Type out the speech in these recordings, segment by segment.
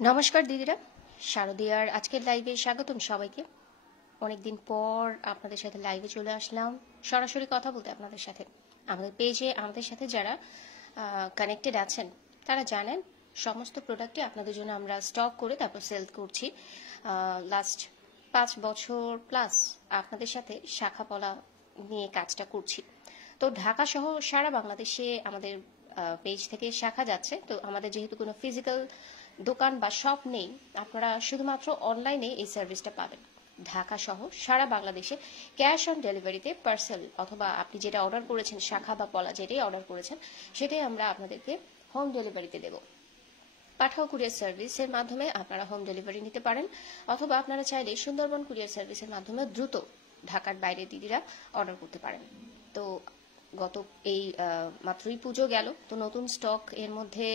নমস্কার দিদিরা, শারদিয়ার আজকের লাইভে স্বাগতম সবাইকে। অনেকদিন পর আপনাদের সাথে লাইভে চলে আসলাম সরাসরি কথা বলতে আপনাদের সাথে। আমাদের পেজে আমাদের সাথে যারা কানেক্টেড আছেন তারা জানেন সমস্ত প্রোডাক্টই আপনাদের জন্য আমরা স্টক করে তারপর সেল করছি। লাস্ট 5 বছর প্লাস আপনাদের সাথে শাখাপলা নিয়ে কাজটা করছি। তো ঢাকা সহ সারা বাংলাদেশে আমাদের পেজ থেকে শাখা যাচ্ছে। তো আমাদের যেহেতু কোনো ফিজিক্যাল দোকান বা শপ নেই, আপনারা শুধুমাত্র অনলাইনে এই সার্ভিসটা পাবেন। ঢাকা সহ সারা বাংলাদেশে ক্যাশ অন ডেলিভারিতে পার্সেল অথবা আপনি যেটা অর্ডার করেছেন, শাখা বা পলা যেটাই অর্ডার করেছেন, সেটাই আমরা আপনাদেরকে হোম ডেলিভারিতে দেব। পাঠাও কুরিয়ার সার্ভিসের মাধ্যমে আপনারা হোম ডেলিভারি নিতে পারেন, অথবা আপনারা চাইলে সুন্দরবন কুরিয়ার সার্ভিসের মাধ্যমে দ্রুত ঢাকার বাইরে দিদিরা অর্ডার করতে পারেন। তো গত এই মাত্রই পুজো গেল, তো নতুন স্টক এর মধ্যে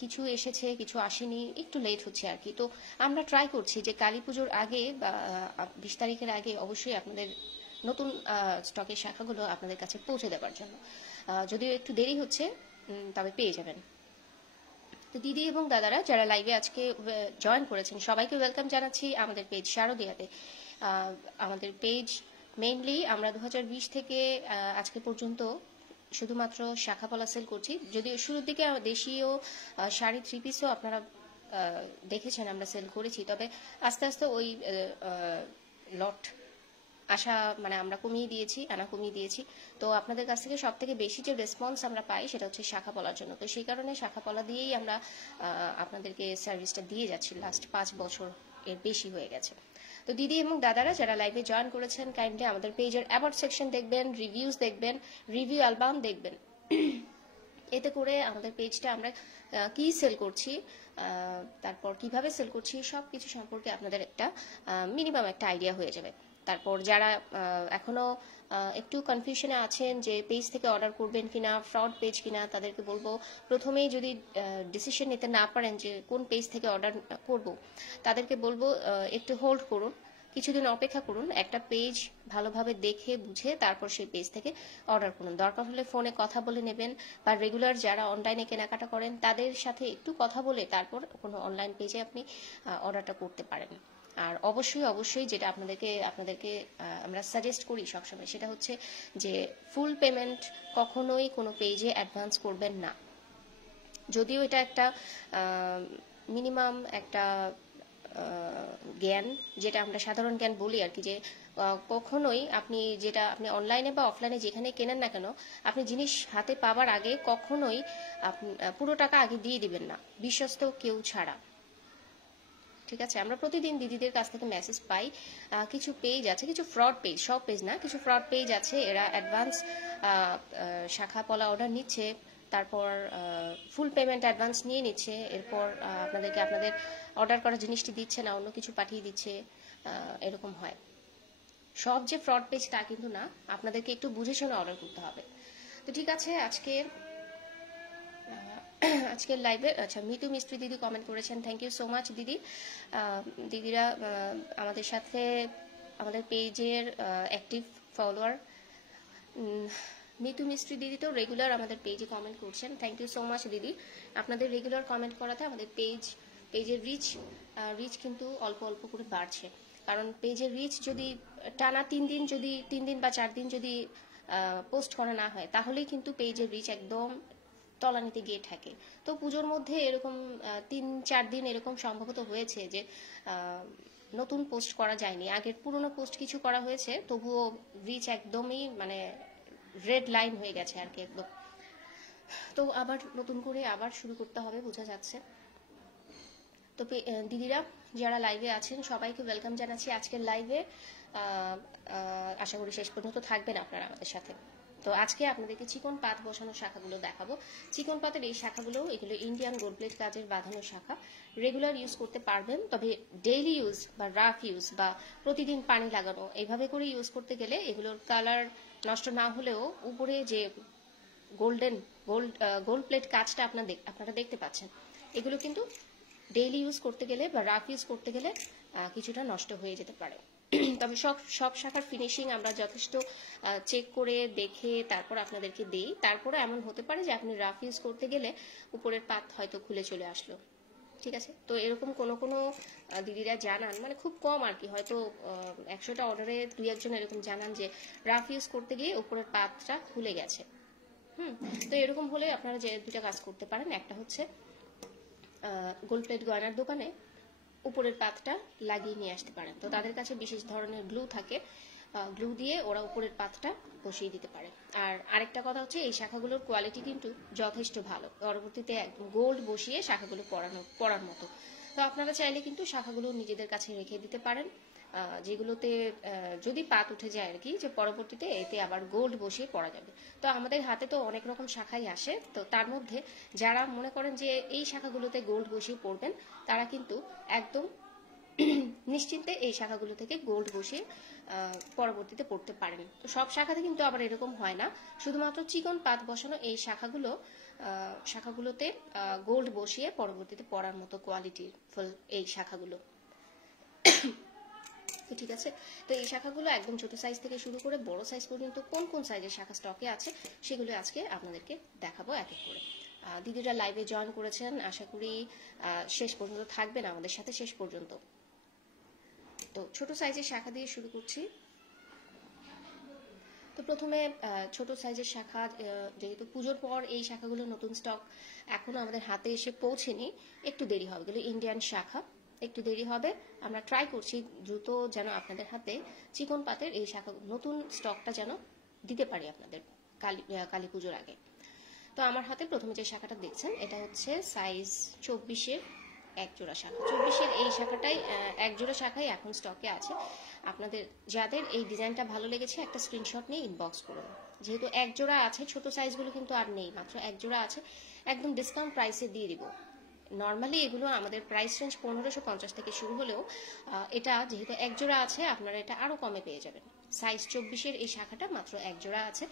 কিছু এসেছে, কিছু আসেনি, একটু লেট হচ্ছে আর কি। তো আমরা ট্রাই করছি যে কালী পুজোর আগে বা 20 তারিখের আগে অবশ্যই আপনাদের নতুন স্টকের শাখাগুলো আপনাদের কাছে পৌঁছে দেওয়ার জন্য। যদিও একটু দেরি হচ্ছে, তবে পেয়ে যাবেন। তো দিদি এবং দাদারা যারা লাইভে আজকে জয়েন করেছেন সবাইকে ওয়েলকাম জানাচ্ছি আমাদের পেজ শারদিয়াতে। আমাদের পেজ মেইনলি আমরা 2020 থেকে আজকে পর্যন্ত শুধুমাত্র শাখাপলা সেল করছি। যদিও শুরুর দিকে দেশীয় শাড়ি 3 পিসও আপনারা দেখেছেন আমরা সেল করেছি, তবে আস্তে আস্তে ওই লট আশা মানে আমরা কমিয়ে দিয়েছি, আনা কমিয়ে দিয়েছি। তো আপনাদের কাছ থেকে সব থেকে বেশি যে রেসপন্স আমরা পাই সেটা হচ্ছে শাখাপলার জন্য। তো সেই কারণে শাখাপলা দিয়েই আমরা আপনাদেরকে সার্ভিসটা দিয়ে যাচ্ছি লাস্ট 5 বছর এর বেশি হয়ে গেছে। তো দিদি এবং দাদারা যারা লাইভে জয়েন করেছেন কাইন্ডলি আমাদের পেজের অ্যাবাউট সেকশন দেখবেন, রিভিউজ দেখবেন, রিভিউ অ্যালবাম দেখবেন। এতে করে আমাদের পেজটা আমরা কি সেল করছি, তারপর কিভাবে সেল করছি সব কিছু সম্পর্কে আপনাদের একটা মিনিমাম একটা আইডিয়া হয়ে যাবে। তারপর যারা এখনো একটু কনফিউশনে আছেন যে পেজ থেকে অর্ডার করবেন কিনা, ফ্রড পেজ কিনা, তাদেরকে বলবো প্রথমেই যদি ডিসিশন নিতে না পারেন যে কোন পেজ থেকে অর্ডার করব, তাদেরকে বলবো একটু হোল্ড করুন, কিছুদিন অপেক্ষা করুন, একটা পেজ ভালোভাবে দেখে বুঝে তারপর সেই পেজ থেকে অর্ডার করুন। দরকার হলে ফোনে কথা বলে নেবেন, বা রেগুলার যারা অনলাইনে কেনাকাটা করেন তাদের সাথে একটু কথা বলে তারপর কোনো অনলাইন পেজে আপনি অর্ডারটা করতে পারেন। আর অবশ্যই অবশ্যই যেটা আপনাদেরকে আমরা সাজেস্ট করি সবসময় সেটা হচ্ছে যে ফুল পেমেন্ট কখনোই কোনো পেজে অ্যাডভান্স করবেন না। যদিও এটা একটা মিনিমাম একটা জ্ঞান, যেটা আমরা সাধারণ জ্ঞান বলি আর কি, যে কখনোই আপনি যেটা আপনি অনলাইনে বা অফলাইনে যেখানে কেনেন না কেন, আপনি জিনিস হাতে পাওয়ার আগে কখনোই আপনি পুরো টাকা আগে দিয়ে দিবেন না, বিশ্বস্ত কেউ ছাড়া। ঠিক আছে, আমরা প্রতিদিন দিদিদের কাছ থেকে মেসেজ পাই, কিছু পেজ আছে, কিছু ফ্রড পেজ, সব পেজ না, কিছু ফ্রড পেজ আছে, এরা অ্যাডভান্স শাখা পলা অর্ডার নিচ্ছে, তারপর ফুল পেমেন্ট অ্যাডভান্স নিয়ে নিচ্ছে, এরপর আপনাদেরকে আপনাদের অর্ডার করা জিনিসটি দিচ্ছে না, অন্য কিছু পাঠিয়ে দিচ্ছে, এরকম হয়। সব যে ফ্রড পেজ তা কিন্তু না, আপনাদেরকে একটু বুঝে শুনে অর্ডার করতে হবে। তো ঠিক আছে, আজকের লাইভে আচ্ছা মিতু মিস্ত্রি দিদি কমেন্ট করেছেন, থ্যাংক ইউ সো মাচ দিদি। দিদিরা আমাদের সাথে আমাদের পেজের অ্যাক্টিভ ফলোয়ার। মিতু মিস্ত্রি দিদি তো রেগুলার আমাদের পেজে কমেন্ট করছেন, থ্যাংক ইউ সো মাচ দিদি। আপনাদের রেগুলার কমেন্ট করাতে আমাদের পেজের রিচ কিন্তু অল্প অল্প করে বাড়ছে। কারণ পেজের রিচ যদি টানা 3 দিন বা 4 দিন যদি পোস্ট করা না হয়, তাহলেই কিন্তু পেজের রিচ একদম তলানিতে গিয়ে থাকে। তো পুজোর মধ্যে এরকম 3-4 দিন এরকম সম্ভবত হয়েছে যে নতুন পোস্ট করা যায়নি, আগের পুরনো পোস্ট কিছু করা হয়েছে, তবুও রিচ একদমই মানে রেড লাইন হয়ে গেছে আর কি একদম। তো আবার নতুন করে আবার শুরু করতে হবে বোঝা যাচ্ছে। তো দিদিরা যারা লাইভে আছেন সবাইকে ওয়েলকাম জানাচ্ছি আজকের লাইভে। আশা করি শেষ পর্যন্ত থাকবেন আপনারা আমাদের সাথে। তো আজকে আপনাদেরকে চিকন পাত বসানো শাখাগুলো দেখাবো। চিকন পাতের এই শাখাগুলো, এগুলো ইন্ডিয়ান গোল্ড প্লেট কাজের বাঁধানো শাখা, রেগুলার ইউজ করতে পারবেন, তবে ডেইলি ইউজ বা রাফ ইউজ বা প্রতিদিন পানি লাগানো এইভাবে করে ইউজ করতে গেলে এগুলোর কালার নষ্ট না হলেও উপরে যে গোল্ড প্লেট কাজটা আপনারা দেখতে পাচ্ছেন, এগুলো কিন্তু ডেইলি ইউজ করতে গেলে বা রাফ ইউজ করতে গেলে কিছুটা নষ্ট হয়ে যেতে পারে। তবে সব শাখার ফিনিশিং আমরা যথেষ্ট চেক করে দেখে তারপর আপনাদেরকে দেই। তারপরে এমন হতে পারে যে আপনি রাফ ইউজ করতে গেলে উপরের পাত হয়তো খুলে চলে আসলো, ঠিক আছে। তো এরকম কোনো কোনো দিদিরা জানান, মানে খুব কম আর কি, হয়তো 100টা অর্ডারে 2-1 জন এরকম জানান যে রাফ ইউজ করতে গিয়ে উপরের পাতটা খুলে গেছে। তো এরকম হলে আপনারা যে দুটা কাজ করতে পারেন, একটা হচ্ছে গোল্ড প্লেট গয়নার দোকানে উপরের পাতটা লাগিয়ে নিয়ে আসতে পারেন। তো তাদের কাছে বিশেষ ধরনের গ্লু থাকে, গ্লু দিয়ে ওরা উপরের পাতটা বসিয়ে দিতে পারে। আর আরেকটা কথা হচ্ছে, এই শাখাগুলোর কোয়ালিটি কিন্তু যথেষ্ট ভালো, পরবর্তীতে একদম গোল্ড বসিয়ে শাখাগুলো পরার মতো। তো আপনারা চাইলে কিন্তু শাখাগুলো নিজেদের কাছে রেখে দিতে পারেন, যেগুলোতে যদি পাত উঠে যায় আর কি, যে পরবর্তীতে এতে আবার গোল্ড বসিয়ে পরা যাবে। তো আমাদের হাতে তো অনেক রকম শাখাই আসে, তো তার মধ্যে যারা মনে করেন যে এই শাখাগুলোতে গোল্ড বসিয়ে পরবেন, তারা কিন্তু একদম নিশ্চিন্তে এই শাখাগুলো থেকে গোল্ড বসিয়ে পরবর্তীতে পড়তে পারেন। তো সব শাখাতে কিন্তু আবার এরকম হয় না, শুধুমাত্র চিকন পাত বসানো এই শাখাগুলোতে গোল্ড বসিয়ে পরবর্তীতে পড়ার মতো কোয়ালিটির ফুল এই শাখাগুলো। তো ঠিক আছে, তো এই শাখাগুলো একদম ছোট সাইজ থেকে শুরু করে বড় সাইজ পর্যন্ত কোন কোন সাইজের শাখা স্টকে আছে সেগুলো আজকে আপনাদেরকে দেখাবো এক এক করে। দিদিরা লাইভে জয়েন করেছেন, আশা করি শেষ পর্যন্ত থাকবেন আমাদের সাথে শেষ পর্যন্ত। তো ছোট সাইজের শাখা দিয়ে শুরু করছি। তো প্রথমে ছোট সাইজের শাখা, যেহেতু পুজোর পর এই শাখাগুলো নতুন স্টক এখনো আমাদের হাতে এসে পৌঁছেনি, একটু দেরি হবে, এগুলো ইন্ডিয়ান শাখা, একটু দেরি হবে। আমরা ট্রাই করছি দ্রুত যেন আপনাদের হাতে চিকন পাতের এই শাখা নতুন স্টকটা যেন দিতে পারি আপনাদের কালী পুজোর আগে। তো আমার হাতে প্রথমে যে শাখাটা দেখছেন, এটা হচ্ছে সাইজ 24-এর এক জোড়া শাখা। 24-এর এই শাখাটাই এক জোড়া শাখাই এখন স্টকে আছে। আপনাদের যাদের এই ডিজাইনটা ভালো লেগেছে একটা স্ক্রিনশট নিয়ে ইনবক্স করুন। যেহেতু এক জোড়া আছে, ছোট সাইজগুলো কিন্তু আর নেই, মাত্র এক জোড়া আছে, একদম ডিসকাউন্ট প্রাইসে দিয়ে দিব। নর্মালি এগুলো আমাদের প্রাইস রেঞ্জ 1550 থেকে শুরু হলেও এটা যেহেতু এক জোড়া আছে, আপনারা এটা আরো কমে পেয়ে যাবেন। সাইজ 24-এর এই শাখাটা মাত্র এক জোড়া আছে,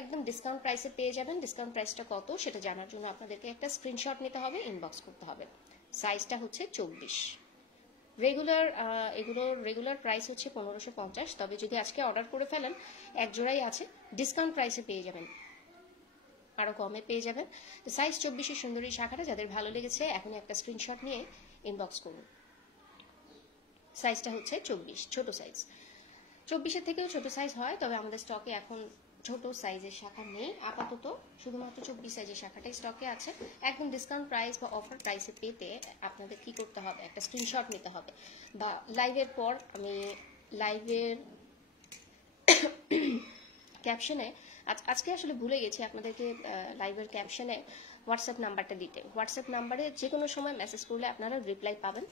একদম ডিসকাউন্ট প্রাইসে পেয়ে যাবেন। ডিসকাউন্ট প্রাইসটা কত সেটা জানার জন্য আপনাদেরকে একটা স্ক্রিনশট নিতে হবে, ইনবক্স করতে হবে। সাইজটা হচ্ছে 24। এগুলোর রেগুলার প্রাইস হচ্ছে 1550, তবে যদি আজকে অর্ডার করে ফেলেন এক জোড়াই আছে, ডিসকাউন্ট প্রাইসে পেয়ে যাবেন, আরো কমে পেয়ে যাবেন। তো সাইজ 24-এর সুন্দরী শাখাটা যাদের ভালো লেগেছে এখনই একটা স্ক্রিনশট নিয়ে ইনবক্স করুন। সাইজটা হচ্ছে 24, ছোট সাইজ। 24-এর থেকেও ছোট সাইজ হয়, তবে আমাদের স্টকে এখন ছোট সাইজের শাখা নেই আপাতত, শুধুমাত্র 24 সাইজের শাখাটাই স্টকে আছে। একদম ডিসকাউন্ট প্রাইস বা অফার প্রাইসে পেতে আপনাদের কি করতে হবে, একটা স্ক্রিনশট নিতে হবে, বা লাইভের পর আমি লাইভের ক্যাপশনে, আজকে আসলে ভুলে গেছি আপনাদেরকে লাইভের ক্যাপশনে হোয়াটসঅ্যাপ নাম্বারটা দিতে। হোয়াটসঅ্যাপ নাম্বারে যে কোনো সময় মেসেজ করলে আপনারা রিপ্লাই পাবেন।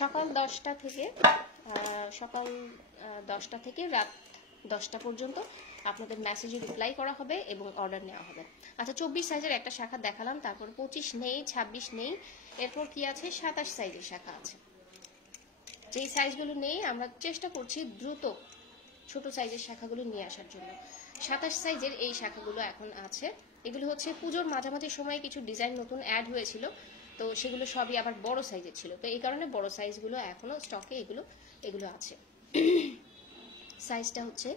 সকাল 10টা থেকে রাত 10টা পর্যন্ত আপনাদের মেসেজে রিপ্লাই করা হবে এবং অর্ডার নেওয়া হবে। আচ্ছা, 24 সাইজের একটা শাখা দেখালাম, তারপর 25 নেই, 26 নেই, এরপর কি আছে, 27 সাইজের শাখা আছে। যেই সাইজগুলো নেই আমরা চেষ্টা করছি দ্রুত ছোট সাইজের শাখাগুলো নিয়ে আসার জন্য। 27 সাইজের এই শাখাগুলো এখন আছে। এগুলো হচ্ছে পুজোর মাঝামাঝি সময়ে কিছু ডিজাইন নতুন অ্যাড হয়েছিল, তো সেগুলো সবই আবার বড় সাইজের ছিল, তো এই কারণে বড় সাইজগুলো এখনো স্টকে এগুলো আছে। সাইজটা হচ্ছে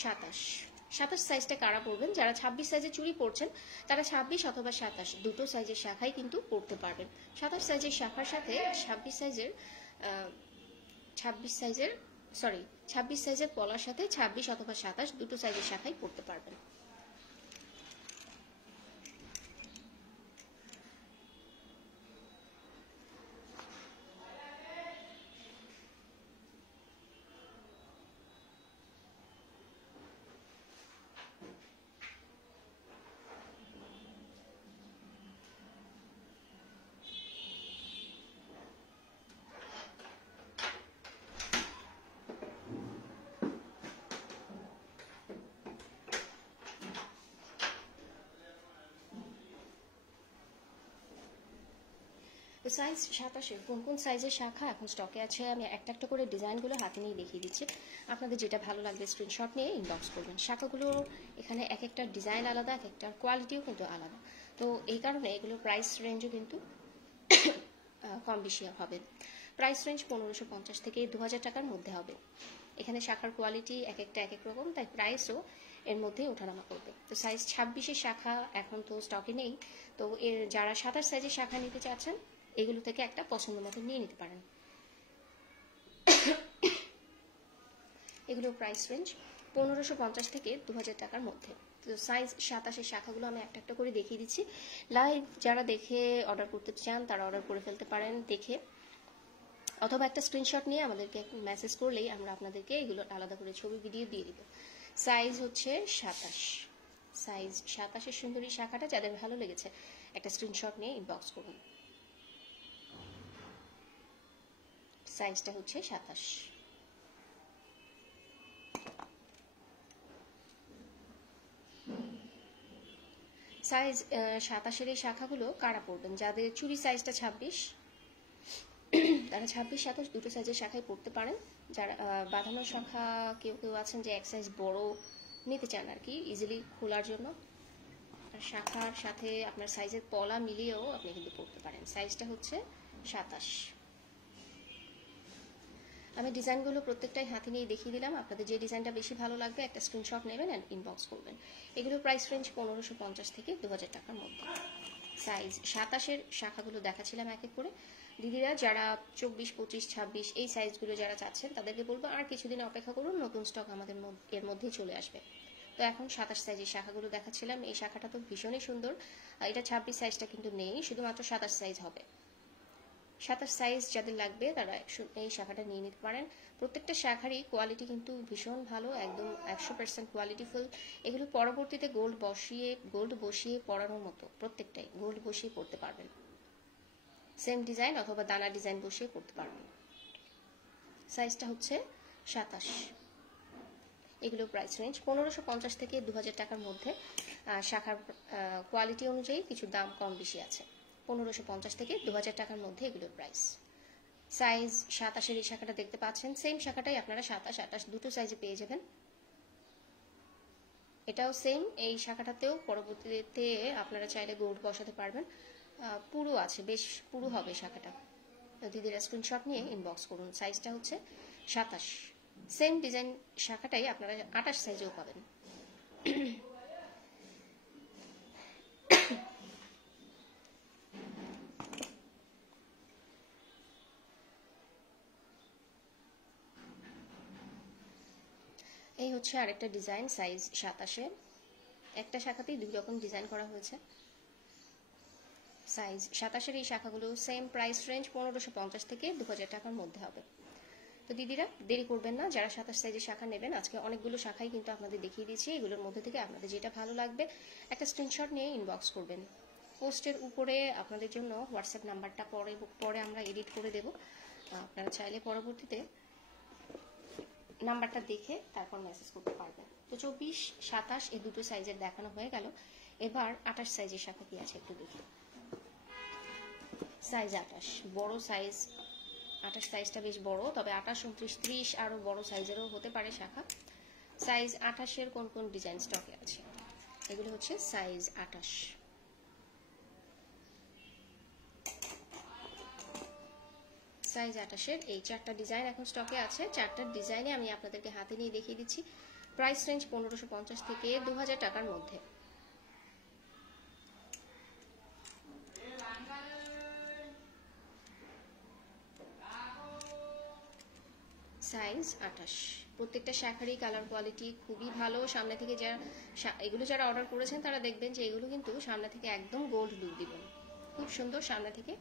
27 সাইজটা কারা পরবেন, যারা 26 সাইজের চুড়ি পরছেন তারা 26 অথবা 27 দুটো সাইজের শাখাই কিন্তু পরতে পারবেন। 27 সাইজের শাখার সাথে 26 সাইজের পলার সাথে 26 অথবা 27 দুটো সাইজের শাখাই পরতে পারবেন। তো সাইজ 27-এর কোন কোন সাইজের শাখা এখন স্টকে আছে আমি একটা একটা করে ডিজাইনগুলো হাতে নিয়ে দেখিয়ে দিচ্ছি। আপনাদের যেটা ভালো লাগবে স্ক্রিনশট নিয়ে ইনবক্স করবেন। শাখাগুলো এখানে এক একটা ডিজাইন আলাদা, এক একটা কোয়ালিটিও কিন্তু আলাদা, তো এই কারণে এগুলোর প্রাইস রেঞ্জও কিন্তু কম বেশি হবে। প্রাইস রেঞ্জ 1550 থেকে 2000 টাকার মধ্যে হবে। এখানে শাখার কোয়ালিটি এক একটা এক এক রকম, তাই প্রাইসও এর মধ্যেই ওঠানামা করবে। তো সাইজ 26-এর শাখা এখন তো স্টকে নেই, তো এর যারা 27 সাইজের শাখা নিতে চাচ্ছেন এগুলো থেকে একটা পছন্দ মতো নিয়ে নিতে পারেন। এগুলো প্রাইস রেঞ্জ 1550 থেকে 2000 টাকার মধ্যে। তো সাইজ 27-এর শাখাগুলো আমি একটা একটা করে দেখিয়ে দিচ্ছি। লাইভ যারা দেখে অর্ডার করতে চান তারা অর্ডার করে ফেলতে পারেন দেখে, অথবা একটা স্ক্রিনশট নিয়ে আমাদেরকে মেসেজ করলেই আমরা আপনাদেরকে এগুলো আলাদা করে ছবি ভিডিও দিয়ে দিব। সাইজ হচ্ছে 27, সাইজ 27-এর সুন্দরী শাখাটা যাদের ভালো লেগেছে একটা স্ক্রিনশট নিয়ে ইনবক্স করুন। সাইজটা হচ্ছে 27। সাইজ 27-এর এই শাখাগুলো কারা পড়বেন? যাদের চুরি সাইজটা 26 তারা 26-27 দুটো সাইজের শাখায় পড়তে পারেন। যারা বাঁধানো শাখা কেউ কেউ আছেন যে এক সাইজ বড় নিতে চান আর কি, ইজিলি খোলার জন্য, শাখার সাথে আপনার সাইজের পলা মিলিয়েও আপনি কিন্তু পড়তে পারেন। সাইজটা হচ্ছে 27। আমি ডিজাইনগুলো প্রত্যেকটাই হাতে নিয়ে দেখিয়ে দিলাম। আপনাদের যে ডিজাইনটা বেশি ভালো লাগবে একটা স্ক্রিনশট নেবেন অ্যান্ড ইনবক্স করবেন। এগুলো প্রাইস রেঞ্জ 1550 থেকে 2000 টাকার মধ্যে। সাইজ 27-এর শাখাগুলো দেখাচ্ছিলাম এক এক করে। দিদিরা যারা 24, 25, 26 এই সাইজগুলো যারা চাচ্ছেন তাদেরকে বলবো আর কিছুদিন অপেক্ষা করুন, নতুন স্টক আমাদের এর মধ্যেই চলে আসবে। তো এখন 27 সাইজের শাখাগুলো দেখাচ্ছিলাম। এই শাখাটা তো ভীষণই সুন্দর। এটা 26 সাইজটা কিন্তু নেই, শুধুমাত্র 27 সাইজ হবে। 27 সাইজ যাদের লাগবে তারা এই শাখাটা নিয়ে নিতে পারেন। প্রত্যেকটা শাখারই কোয়ালিটি কিন্তু ভীষণ ভালো, একদম 100% কোয়ালিটিফুল। এগুলো পরবর্তীতে গোল্ড বসিয়ে পরানোর মতো, প্রত্যেকটাই গোল্ড বসিয়ে পড়তে পারবেন। সেম ডিজাইন অথবা দানা ডিজাইন বসিয়ে পড়তে পারবেন। সাইজটা হচ্ছে 27। এগুলো প্রাইস রেঞ্জ 1550 থেকে 2000 টাকার মধ্যে। শাখার কোয়ালিটি অনুযায়ী কিছু দাম কম বেশি আছে। 1550 থেকে 2000 টাকার মধ্যে এগুলোর প্রাইস। সাইজ 27-এর এই শাখাটা দেখতে পাচ্ছেন, সেম শাখাটাই আপনারা 27, 28 দুটো সাইজে পেয়ে যাবেন। এটাও সেম, এই শাখাটাতেও পরবর্তীতে আপনারা চাইলে গোল্ড বসাতে পারবেন। পুরো আছে, বেশ পুরো হবে শাখাটা। দিদিরা স্ক্রিনশট নিয়ে ইনবক্স করুন। সাইজটা হচ্ছে 27। সেম ডিজাইন শাখাটাই আপনারা 28 সাইজেও পাবেন। এই হচ্ছে আরেকটা ডিজাইন, সাইজ 27-এ। একটা শাখাতেই দুই রকম ডিজাইন করা হয়েছে। সাইজ 27-এর এই শাখাগুলো সেম প্রাইস রেঞ্জ 1550 থেকে 2000 টাকার মধ্যে হবে। তো দিদিরা দেরি করবেন না, যারা 27 সাইজের শাখা নেবেন, আজকে অনেকগুলো শাখাই কিন্তু আপনাদের দেখিয়ে দিয়েছি। এগুলোর মধ্যে থেকে আপনাদের যেটা ভালো লাগবে একটা স্ক্রিনশট নিয়ে ইনবক্স করবেন। পোস্টের উপরে আপনাদের জন্য হোয়াটসঅ্যাপ নাম্বারটা পরে আমরা এডিট করে দেব। আপনারা চাইলে পরবর্তীতে নাম্বারটা দেখে তারপর মেসেজ করতে পারবেন। তো 24, 27 এই দুটো সাইজের দেখানো হয়ে গেল। এবার 28 সাইজের শাখা কি আছে একটু দেখি। সাইজ 28, বড় সাইজ। 28 সাইজটা বেশ বড়, তবে 28, 29, 30 আরো বড় সাইজেরও হতে পারে শাখা। সাইজ 28-এর কোন কোন ডিজাইন স্টকে আছে এগুলো হচ্ছে সাইজ 28। সাইজ 28-এর এই 4টা ডিজাইন এখন স্টকে আছে। 4টার ডিজাইনে আমি আপনাদেরকে হাতে নিয়ে দেখিয়ে দিচ্ছি। প্রাইস রেঞ্জ 1550 থেকে 2000 টাকার মধ্যে। সাইজ 28। প্রত্যেকটা শাখারই কালার কোয়ালিটি খুবই ভালো। সামনে থেকে এগুলো যারা অর্ডার করেছেন তারা দেখবেন যে এগুলো কিন্তু সামনে থেকে একদম গোল্ড লুক দিবেন, খুব সুন্দর সামনে থেকে।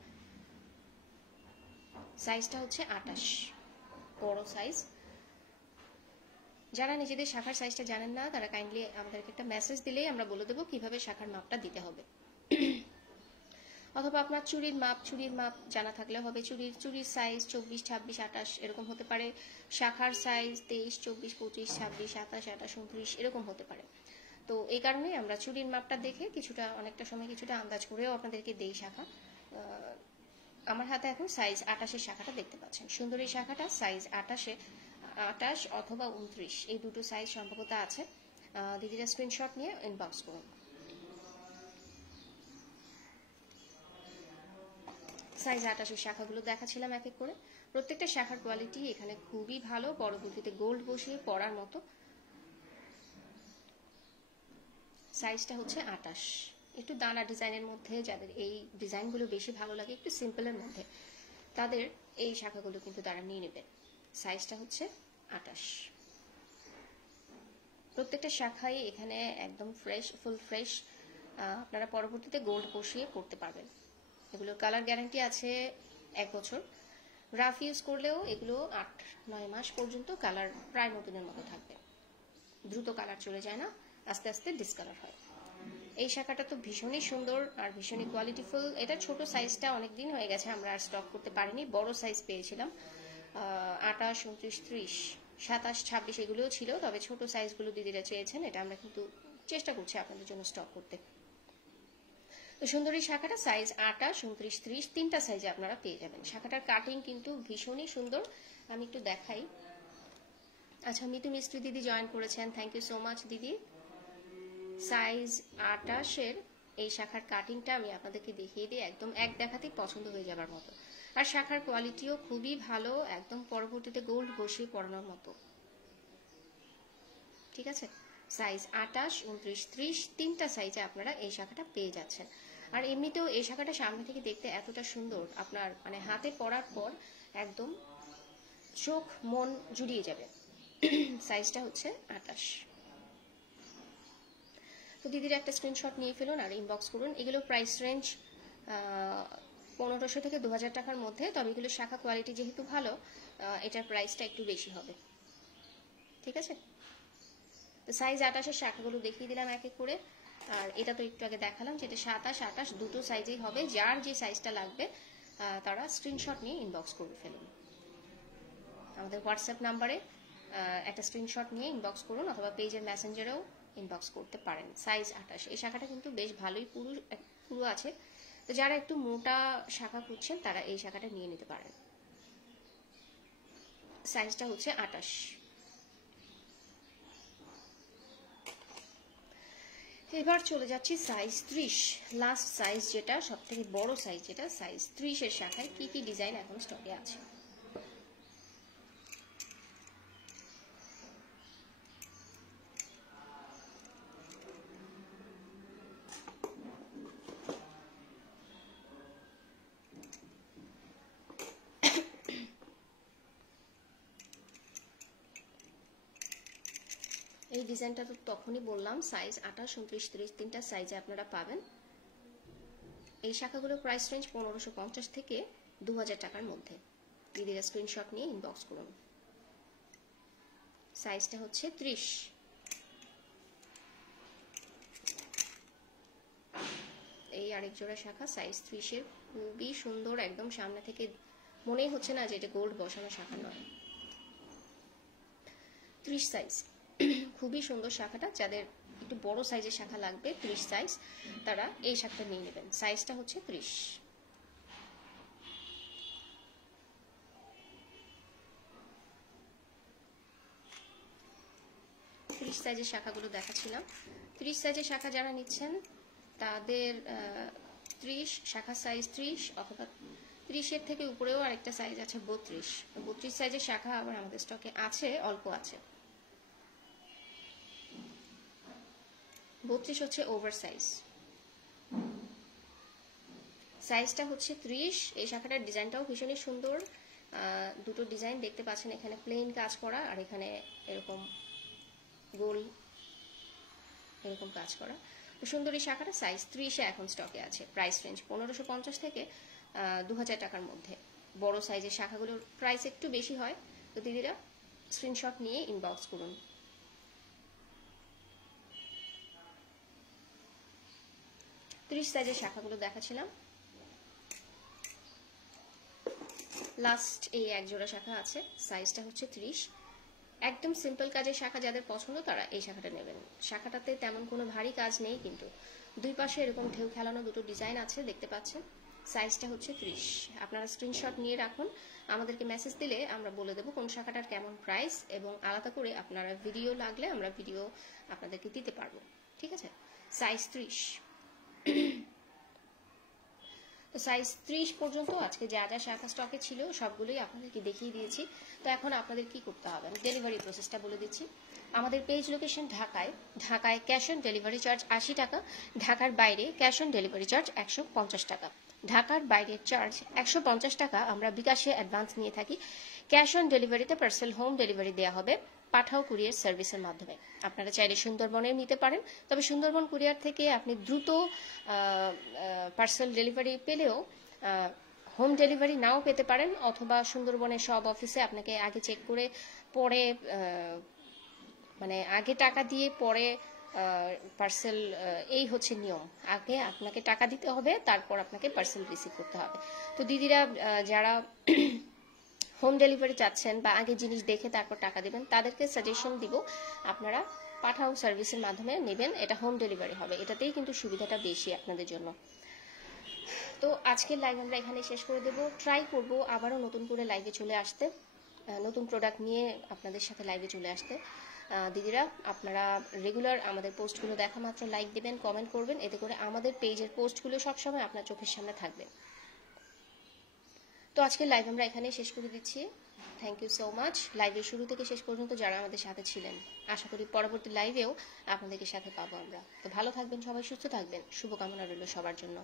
সাইজটা হচ্ছে 28, বড় সাইজ। যারা নিজেদের শাখার সাইজটা জানেন না তারা কাইন্ডলি আমাদেরকে একটা মেসেজ দিলেই আমরা বলে দেবো কিভাবে শাখার মাপটা দিতে হবে। অথবা আপনার চুরির মাপ জানা থাকলে হবে। চুরির সাইজ 24, 26, 28 এরকম হতে পারে। শাখার সাইজ 23, 24, 25, 26, 27, 28, 29 এরকম হতে পারে। তো এই কারণে আমরা চুরির মাপটা দেখে অনেকটা সময় কিছুটা আন্দাজ করেও আপনাদেরকে দেই শাখা। আমার হাতে এখন সাইজ 28-এর শাখাটা দেখতে পাচ্ছেন। সুন্দর এই শাখাটা সাইজ 28 অথবা 29 এই দুটো সাইজ সম্ভবত আছে। দিদিরা স্ক্রিনশট নিয়ে ইনবক্স করুন। সাইজ 28-এর শাখাগুলো দেখাচ্ছিলাম এক এক করে। প্রত্যেকটা শাখার কোয়ালিটি এখানে খুবই ভালো, পরবর্তীতে গোল্ড বসিয়ে পরার মতো। সাইজটা হচ্ছে 28। একটু দানা ডিজাইনের মধ্যে যাদের এই ডিজাইনগুলো বেশি ভালো লাগে, একটু সিম্পলের মধ্যে, তাদের এই শাখাগুলো কিন্তু তারা নিয়ে নেবে। সাইজটা হচ্ছে 28। প্রত্যেকটা শাখায় এখানে একদম ফ্রেশ, ফুল ফ্রেশ। আপনারা পরবর্তীতে গোল্ড বসিয়ে করতে পারবেন। এগুলোর কালার গ্যারান্টি আছে 1 বছর। রাফ ইউজ করলেও এগুলো 8-9 মাস পর্যন্ত কালার প্রায় নতুনের মতো থাকবে। দ্রুত কালার চলে যায় না, আস্তে আস্তে ডিসকালার হয়। এই শাখাটা তো ভীষণই সুন্দর আর ভীষণই কোয়ালিটিফুল। এটা ছোট সাইজটা অনেক দিন হয়ে গেছে, আমরা আর স্টক করতে পারিনি। বড় সাইজ পেয়েছিলাম 28, 29, 30, 27, 26 এগুলোও ছিল, তবে ছোট সাইজগুলো দিদিরা চেয়েছেন। এটা আমরা কিন্তু চেষ্টা করছি আপনাদের জন্য স্টক করতে। তো সুন্দর এই শাখাটা সাইজ 28, 29, 30 তিনটা সাইজে আপনারা পেয়ে যাবেন। শাখাটার কাটিং কিন্তু ভীষণই সুন্দর। আমি একটু দেখাই। আচ্ছা, মিতু মিস্ত্রি দিদি জয়েন করেছেন, থ্যাংক ইউ সো মাচ দিদি। সাইজ 28-এর এই শাখার কাটিংটা আমি আপনাদেরকে দেখিয়ে দিই, একদম এক দেখাতেই পছন্দ হয়ে যাবার মতো। আর শাখার কোয়ালিটিও খুবই ভালো, একদম পরবর্তীতে গোল্ড বসিয়ে পরানোর মতো। ঠিক আছে, সাইজ 28, 29, 30 তিনটা সাইজে আপনারা এই শাখাটা পেয়ে যাচ্ছেন। আর এমনিতেও এই শাখাটা সামনে থেকে দেখতে এতটা সুন্দর, আপনার মানে হাতে পরার পর একদম চোখ মন জুড়িয়ে যাবে। সাইজটা হচ্ছে 28। তো দিদির একটা স্ক্রিনশট নিয়ে ফেলুন আর ইনবক্স করুন। এগুলো প্রাইস রেঞ্জ 1500 থেকে 2000 টাকার মধ্যে, তবে এগুলো শাখা কোয়ালিটি যেহেতু ভালো, এটার প্রাইসটা একটু বেশি হবে। ঠিক আছে, তো সাইজ 28-এর শাখাগুলো দেখিয়ে দিলাম এক এক করে। আর এটা তো একটু আগে দেখালাম, যেটা 27, 28 দুটো সাইজেই হবে। যার যে সাইজটা লাগবে তারা স্ক্রিনশট নিয়ে ইনবক্স করে ফেলুন। আমাদের হোয়াটসঅ্যাপ নাম্বারে একটা স্ক্রিনশট নিয়ে ইনবক্স করুন, অথবা পেজের মেসেঞ্জারেও ইনবক্স করতে পারেন। সাইজ 28। এই শাখাটা কিন্তু বেশ ভালোই পুরো আছে, তো যারা একটু মোটা শাখা খুঁজছেন তারা এই শাখাটা নিয়ে নিতে পারেন। সাইজটা হচ্ছে 28। এবার চলে যাচ্ছি সাইজ 30, লাস্ট সাইজ, যেটা সব থেকে বড় সাইজ, যেটা সাইজ 30-এর শাখায় কি কি ডিজাইন এখন স্টকে আছে। এই ডিজাইনটা তো তখনই বললাম, সাইজ 28, 29, 30 তিনটা সাইজে আপনারা পাবেন। এই শাখাগুলোর প্রাইস রেঞ্জ 1550 থেকে 2000 টাকার মধ্যে। দিদিরা স্ক্রিনশট নিয়ে ইনবক্স করুন। সাইজটা হচ্ছে 30। এই আরেক জোড়া শাখা সাইজ 30-এর, খুবই সুন্দর, একদম সামনে থেকে মনেই হচ্ছে না যে এটা গোল্ড বসানো শাখা নয়। 30 সাইজ, খুবই সুন্দর শাখাটা। যাদের একটু বড় সাইজের শাখা লাগবে 30 সাইজ, তারা এই শাখাটা নিয়ে নেবেন। সাইজটা হচ্ছে 30। সাইজের শাখাগুলো দেখাচ্ছিলাম। 30 সাইজের শাখা যারা নিচ্ছেন তাদের 30 শাখা সাইজ 30, অথবা 30-এর থেকে উপরেও আরেকটা সাইজ আছে 32। 32 সাইজের শাখা আবার আমাদের স্টকে আছে, অল্প আছে। 32 হচ্ছে ওভার সাইজ, সাইজটা হচ্ছে 30। এই শাখাটার ডিজাইনটাও ভীষণই সুন্দর। দুটো ডিজাইন দেখতে পাচ্ছেন, এখানে প্লেন কাজ করা আর এখানে এরকম গোল এরকম কাজ করা। সুন্দর এই শাখাটা সাইজ 30-এ এখন স্টকে আছে। প্রাইস রেঞ্জ 1550 থেকে 2000 টাকার মধ্যে। বড় সাইজের শাখাগুলোর প্রাইস একটু বেশি হয়, তো দিদিরা স্ক্রিনশট নিয়ে ইনবক্স করুন। সাইজের শাখাগুলো দেখাচ্ছিলাম। লাস্ট এই এক জোড়া শাখা আছে, সাইজটা হচ্ছে 30। একদম সিম্পল কাজের শাখা যাদের পছন্দ তারা এই শাখাটা নেবেন। শাখাটাতে তেমন কোনো ভারী কাজ নেই, কিন্তু দুই পাশে এরকম ঢেউ খেলানো দুটো ডিজাইন আছে, দেখতে পাচ্ছেন। সাইজটা হচ্ছে 30। আপনারা স্ক্রিনশট নিয়ে রাখুন, আমাদেরকে মেসেজ দিলে আমরা বলে দেবো কোন শাখাটার কেমন প্রাইস, এবং আলাদা করে আপনারা ভিডিও লাগলে আমরা ভিডিও আপনাদেরকে দিতে পারবো। ঠিক আছে, সাইজ 30। তো সাইজ 30 পর্যন্ত আজকে যা যা শাখা স্টকে ছিল সবগুলোই আপনাদেরকে দেখিয়ে দিয়েছি। তো এখন আপনাদের কি করতে হবে, আমি ডেলিভারি প্রসেসটা বলে দিচ্ছি। আমাদের পেজ লোকেশন ঢাকায়, ঢাকায় ক্যাশ অন ডেলিভারি চার্জ 80 টাকা, ঢাকার বাইরে ক্যাশ অন ডেলিভারি চার্জ 150 টাকা। ঢাকার বাইরের চার্জ 150 টাকা আমরা বিকাশে অ্যাডভান্স নিয়ে থাকি। ক্যাশ অন ডেলিভারিতে পার্সেল হোম ডেলিভারি দেওয়া হবে পাঠাও কুরিয়ার সার্ভিসের মাধ্যমে। আপনারা চাইলে সুন্দরবনেও নিতে পারেন, তবে সুন্দরবন কুরিয়ার থেকে আপনি দ্রুত পার্সেল ডেলিভারি পেলেও হোম ডেলিভারি নাও পেতে পারেন, অথবা সুন্দরবনের সব অফিসে আপনাকে আগে চেক করে পরে মানে আগে টাকা দিয়ে পরে পার্সেল, এই হচ্ছে নিয়ম। আগে আপনাকে টাকা দিতে হবে, তারপর আপনাকে পার্সেল রিসিভ করতে হবে। তো দিদিরা যারা হোম ডেলিভারি চাচ্ছেন বা আগে জিনিস দেখে তারপর টাকা দেবেন, তাদেরকে সাজেশন দিব আপনারা পাঠাও সার্ভিসের মাধ্যমে নেবেন, এটা হোম ডেলিভারি হবে, এটাতেই কিন্তু সুবিধাটা বেশি আপনাদের জন্য। তো আজকের লাইভ আমরা এখানে শেষ করে দেব। ট্রাই করব আবারও নতুন করে লাইভে চলে আসতে, নতুন প্রোডাক্ট নিয়ে আপনাদের সাথে লাইভে চলে আসতে। দিদিরা আপনারা রেগুলার আমাদের পোস্টগুলো দেখা মাত্র লাইক দেবেন, কমেন্ট করবেন, এতে করে আমাদের পেজের পোস্টগুলো সবসময় আপনার চোখের সামনে থাকবে। তো আজকের লাইভ আমরা এখানে শেষ করে দিচ্ছি। থ্যাংক ইউ সো মাচ লাইভের শুরু থেকে শেষ পর্যন্ত যারা আমাদের সাথে ছিলেন। আশা করি পরবর্তী লাইভেও আপনাদেরকে সাথে পাবো আমরা। তো ভালো থাকবেন সবাই, সুস্থ থাকবেন, শুভকামনা রইল সবার জন্য।